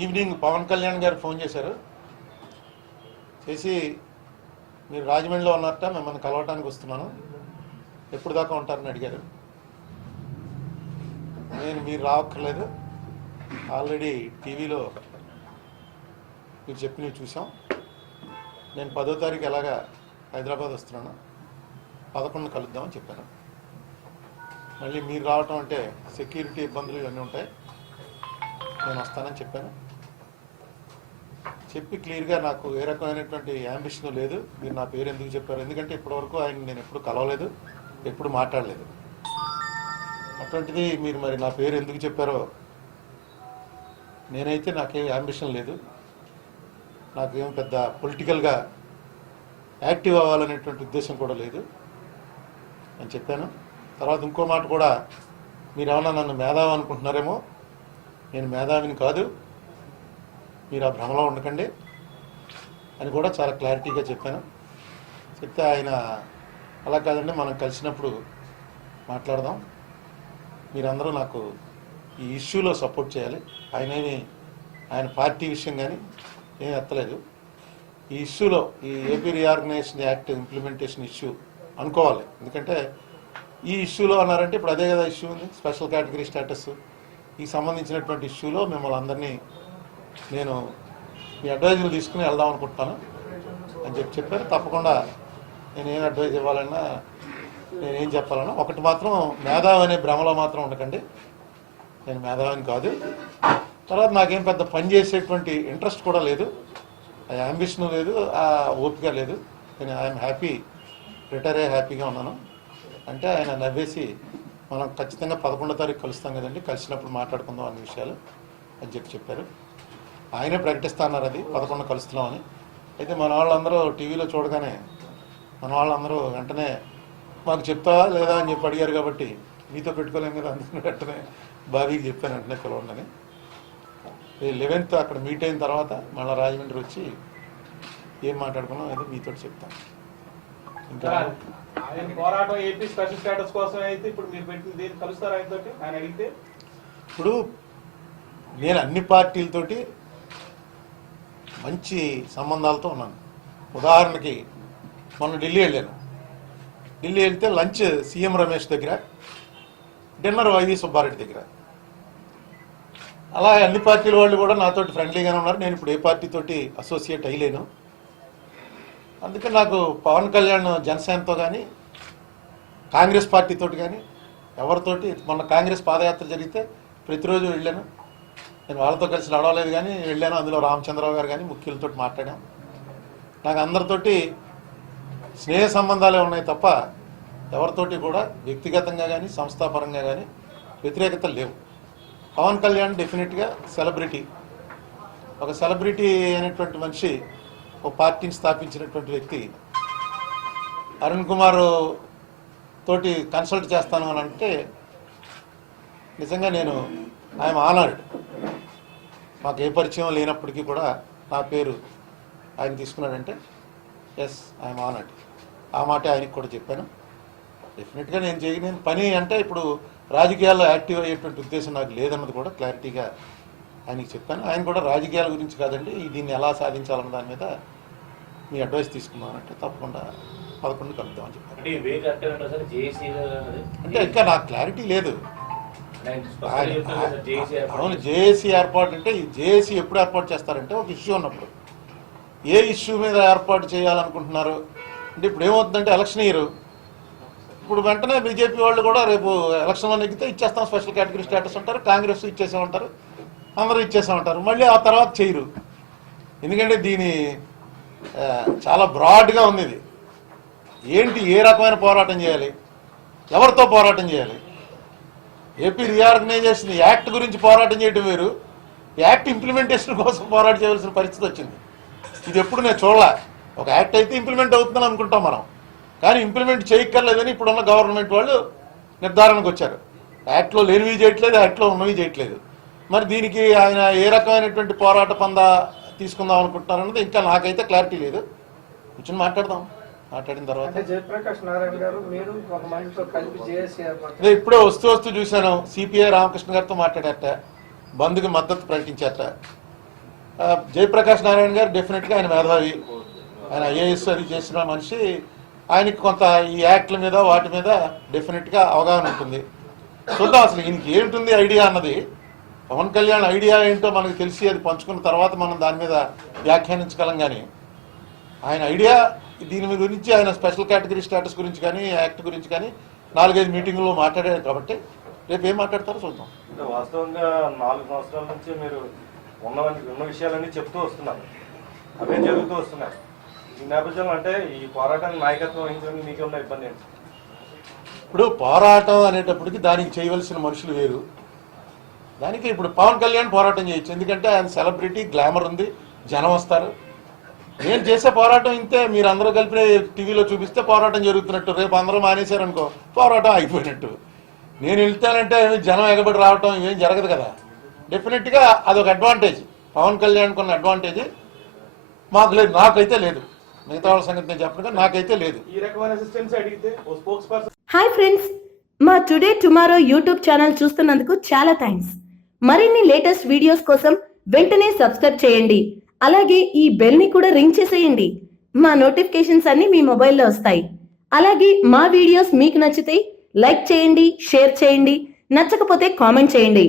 Evening Pawan Kalyan గారు phone చేశారు. చేసి మీరు రాజమండ్రిలో ఉన్నారట, మిమ్మల్ని కలవటానికి వస్తున్నాను, ఎప్పుడు దాకా ఉంటారని అడిగారు. నేను మీరు రావక్కర్లేదు, ఆల్రెడీ టీవీలో మీరు చెప్పినవి చూసాం. నేను 10వ తారీఖు ఎలాగా హైదరాబాద్ వస్తున్నాను, 11 కలుద్దామని చెప్పాను. మళ్ళీ మీరు రావటం అంటే సెక్యూరిటీ ఇబ్బందులు ఇవన్నీ ఉంటాయి, నేను వస్తానని చెప్పాను. చెప్పి క్లియర్గా నాకు ఏ రకమైనటువంటి యాంబిషన్ లేదు, మీరు నా పేరు ఎందుకు చెప్పారు, ఎందుకంటే ఇప్పటివరకు ఆయన నేను ఎప్పుడు కలవలేదు, ఎప్పుడు మాట్లాడలేదు. అటువంటిది మీరు మరి నా పేరు ఎందుకు చెప్పారో, నేనైతే నాకేం యాంబిషన్ లేదు, నాకేం పెద్ద పొలిటికల్గా యాక్టివ్ అవ్వాలనేటువంటి ఉద్దేశం కూడా లేదు అని చెప్పాను. తర్వాత ఇంకో మాట కూడా, మీరు ఏమన్నా నన్ను మేధావి అనుకుంటున్నారేమో, నేను మేధావిని కాదు, మీరు ఆ భ్రమలో ఉండకండి అని కూడా చాలా క్లారిటీగా చెప్పాను. చెప్తే ఆయన అలా కాదండి, మనం కలిసినప్పుడు మాట్లాడదాం, మీరందరూ నాకు ఈ ఇష్యూలో సపోర్ట్ చేయాలి. ఆయన పార్టీ విషయం కానీ ఏం ఎత్తలేదు. ఈ ఇష్యూలో ఈ AP reorganisation act implementation issue అనుకోవాలి. ఎందుకంటే ఈ ఇష్యూలో అన్నారంటే ఇప్పుడు అదే కదా ఇష్యూ ఉంది, స్పెషల్ కేటగిరీ స్టేటస్, ఈ సంబంధించినటువంటి ఇష్యూలో మిమ్మల్ని అందరినీ నేను మీ అడ్వైజులు తీసుకుని వెళ్దాం అనుకుంటున్నాను అని చెప్పారు. తప్పకుండా నేను ఏం అడ్వైజ్ ఇవ్వాలన్నా, నేనేం చెప్పాలన్నా, ఒకటి మాత్రం మేధావి అనే భ్రమలో మాత్రం ఉండకండి, నేను మేధావిని కాదు. తర్వాత నాకేం పెద్ద పని చేసేటువంటి ఇంట్రెస్ట్ కూడా లేదు, ఆ యాంబిషన్ లేదు, ఆ ఓపిక లేదు. నేను ఐఎమ్ హ్యాపీ, రిటైర్ అయ్యి హ్యాపీగా ఉన్నాను అంటే ఆయన నవ్వేసి, మనం ఖచ్చితంగా 11వ తారీఖు కలుస్తాం కదండి, కలిసినప్పుడు మాట్లాడుకుందాం అన్ని విషయాలు అని చెప్పారు. ఆయనే ప్రకటిస్తా అన్నారు అది 11 కలుస్తున్నామని. అయితే మన వాళ్ళందరూ టీవీలో చూడగానే మన వాళ్ళందరూ వెంటనే మాకు చెప్తావా లేదా అని చెప్పి అడిగారు. కాబట్టి మీతో పెట్టుకోలేం కదా, అందుకని వెంటనే బాబీకి చెప్పాను వెంటనే పిలవండి. 11th అక్కడ మీట్ అయిన తర్వాత మళ్ళీ రాజమండ్రి వచ్చి ఏం మాట్లాడుకున్నాం ఏదో మీతో చెప్తాను. ఇంకా పోరాటం ఏపీ స్పెషల్ స్టేటస్ కోసం అయితే ఇప్పుడు మీరు పెట్టింది కలుస్తారు ఆయనతో, ఆయన అడిగితే? ఇప్పుడు నేను అన్ని పార్టీలతోటి మంచి సంబంధాలతో ఉన్నాను. ఉదాహరణకి మొన్న ఢిల్లీ వెళ్ళాను. ఢిల్లీ వెళ్తే లంచ్ సీఎం రమేష్ దగ్గర, డిన్నర్ వైవి సుబ్బారెడ్డి దగ్గర. అలా అన్ని పార్టీల వాళ్ళు కూడా నాతోటి ఫ్రెండ్లీగానే ఉన్నారు. నేను ఇప్పుడు ఏ పార్టీతోటి అసోసియేట్ అయ్యలేను. అందుకే నాకు పవన్ కళ్యాణ్ జనసేనతో కానీ కాంగ్రెస్ పార్టీతోటి కానీ ఎవరితోటి, మొన్న కాంగ్రెస్ పాదయాత్ర జరిగితే ప్రతిరోజు వెళ్ళాను. నేను వాళ్ళతో కలిసి నడవలేదు కానీ వెళ్ళాను. అందులో రామచంద్రరావు గారు కానీ ముఖ్యులతో మాట్లాడాం. నాకు అందరితోటి స్నేహ సంబంధాలే ఉన్నాయి తప్ప ఎవరితోటి కూడా వ్యక్తిగతంగా కానీ సంస్థాపరంగా కానీ వ్యతిరేకతలు లేవు. పవన్ కళ్యాణ్ డెఫినెట్గా సెలబ్రిటీ, ఒక సెలబ్రిటీ అయినటువంటి మనిషి, ఒక పార్టీని స్థాపించినటువంటి వ్యక్తి. అరుణ్ కుమార్ తోటి కన్సల్ట్ చేస్తాను అని అంటే నిజంగా నేను ఐఎమ్ ఆనర్డ్. మాకు ఏ పరిచయం లేనప్పటికీ కూడా నా పేరు ఆయన తీసుకున్నాడంటే ఎస్ ఐఎమ్ ఆనర్డ్. ఆ మాట ఆయనకి కూడా చెప్పాను. డెఫినెట్గా నేను పని అంటే ఇప్పుడు రాజకీయాల్లో యాక్టివ్ అయ్యేటువంటి ఉద్దేశం నాకు లేదన్నది కూడా క్లారిటీగా ఆయనకి చెప్పాను. ఆయన కూడా రాజకీయాల గురించి కాదండి, దీన్ని ఎలా సాధించాలన్న దాని మీద మీ అడ్వైస్ తీసుకున్నానంటే తప్పకుండా 11 కలుద్దామని చెప్పాను. అంటే ఇంకా నాకు క్లారిటీ లేదు. అవును, జేఏసీ ఏర్పాటు అంటే ఈ జేఏసీ ఎప్పుడు ఏర్పాటు చేస్తారంటే ఒక ఇష్యూ ఉన్నప్పుడు. ఏ ఇష్యూ మీద ఏర్పాటు చేయాలనుకుంటున్నారు అంటే ఇప్పుడు ఏమవుతుందంటే ఎలక్షన్ ఇయర్, ఇప్పుడు వెంటనే బీజేపీ వాళ్ళు కూడా రేపు ఎలక్షన్లో నెగ్గితే ఇచ్చేస్తాం స్పెషల్ కేటగిరీ స్టేటస్ అంటారు, కాంగ్రెస్ ఇచ్చేసామంటారు, అందరూ ఇచ్చేసామంటారు, మళ్ళీ ఆ తర్వాత చేయరు. ఎందుకంటే దీని చాలా బ్రాడ్గా ఉంది. ఇది ఏంటి, ఏ రకమైన పోరాటం చేయాలి, ఎవరితో పోరాటం చేయాలి? ఏపీ రీఆర్గనైజేషన్ యాక్ట్ గురించి పోరాటం చేయడం వేరు, యాక్ట్ ఇంప్లిమెంటేషన్ కోసం పోరాటం చేయవలసిన పరిస్థితి వచ్చింది. ఇది ఎప్పుడు నేను చూడలే. ఒక యాక్ట్ అయితే ఇంప్లిమెంట్ అవుతుందని అనుకుంటాం మనం, కానీ ఇంప్లిమెంట్ చేయక్కర్లేదని ఇప్పుడున్న గవర్నమెంట్ వాళ్ళు నిర్ధారణకు వచ్చారు. యాక్ట్లో లేనివి చేయట్లేదు, యాక్ట్లో ఉన్నవి చేయట్లేదు. మరి దీనికి ఆయన ఏ రకమైనటువంటి పోరాట పందా తీసుకుందాం అనుకుంటున్నారన్నది ఇంకా నాకైతే క్లారిటీ లేదు. కూర్చొని మాట్లాడదాం, మాట్లాడిన తర్వాత జయప్రకాష్ నారాయణ గారు మీరు ఒక మనిషితో కలిపి జేఏసీ అదే ఇప్పుడే వస్తూ చూశాను. సిపిఐ రామకృష్ణ గారితో మాట్లాడారట, బంద్కి మద్దతు ప్రకటించారట. జయప్రకాష్ నారాయణ గారు డెఫినెట్గా ఆయన మేధావి, ఆయన ఐఏఎస్ అది చేసిన మనిషి. ఆయనకి కొంత ఈ యాక్ట్ల మీద వాటి మీద డెఫినెట్గా అవగాహన ఉంటుంది. చూద్దాం అసలు ఈయనకి ఏంటుంది ఐడియా అన్నది. పవన్ కళ్యాణ్ ఐడియా ఏంటో మనకు తెలిసి అది పంచుకున్న తర్వాత మనం దాని మీద వ్యాఖ్యానించగలం. కానీ ఆయన ఐడియా దీని గురించి, ఆయన స్పెషల్ కేటగిరీ స్టేటస్ గురించి కానీ యాక్ట్ గురించి కానీ 4-5 మీటింగుల్లో మాట్లాడారు. కాబట్టి రేపు ఏం మాట్లాడతారో చూద్దాం. అంటే వాస్తవంగా 4 సంవత్సరాల నుంచి మీరు ఉన్న విషయాలన్నీ చెప్తూ వస్తున్నారు, అవే జరుగుతూ వస్తున్నాయి. ఈ నేపథ్యంలో అంటే ఈ పోరాటానికి నాయకత్వం వహించడానికి మీకు ఉన్న ఇబ్బంది ఏంటి? ఇప్పుడు పోరాటం అనేటప్పటికి దానికి చేయవలసిన మనుషులు వేరు. దానికి ఇప్పుడు పవన్ కళ్యాణ్ పోరాటం చేయొచ్చు, ఎందుకంటే ఆయన సెలబ్రిటీ, గ్లామర్ ఉంది, జనం వస్తారు. నేను చేసే పోరాటం ఇంతే, మీరు అందరూ కలిపి టీవీలో చూపిస్తే పోరాటం జరుగుతున్నట్టు. రేపు అందరూ మానేశారనుకో పోరాటం అయిపోయినట్టు. నేను వెళ్తానంటే జనం ఎగబడి రావటం ఇవేం జరగదు కదా. డెఫినెట్గా అదొక అడ్వాంటేజ్, పవన్ కళ్యాణ్కి ఉన్న అడ్వాంటేజ్ మాకు లేదు, నాకైతే లేదు. మిగతా వాళ్ళ సంగతి నేను చెప్పను, నాకైతే లేదు. ఈ రకమైన అసిస్టెన్స్ అడిగితే ఓ స్పోక్స్ పర్సన్. హాయ్ ఫ్రెండ్స్, మా టుడే టుమారో యూట్యూబ్ ఛానల్ చూస్తున్నందుకు చాలా థ్యాంక్స్. మరిన్ని లేటెస్ట్ వీడియోస్ కోసం వెంటనే సబ్స్క్రైబ్ చేయండి. అలాగే ఈ బెల్ ని కూడా రింగ్ చేసేయండి. మా నోటిఫికేషన్స్ అన్ని మీ మొబైల్లో వస్తాయి. అలాగే మా వీడియోస్ మీకు నచ్చితే లైక్ చేయండి, షేర్ చేయండి, నచ్చకపోతే కామెంట్ చేయండి.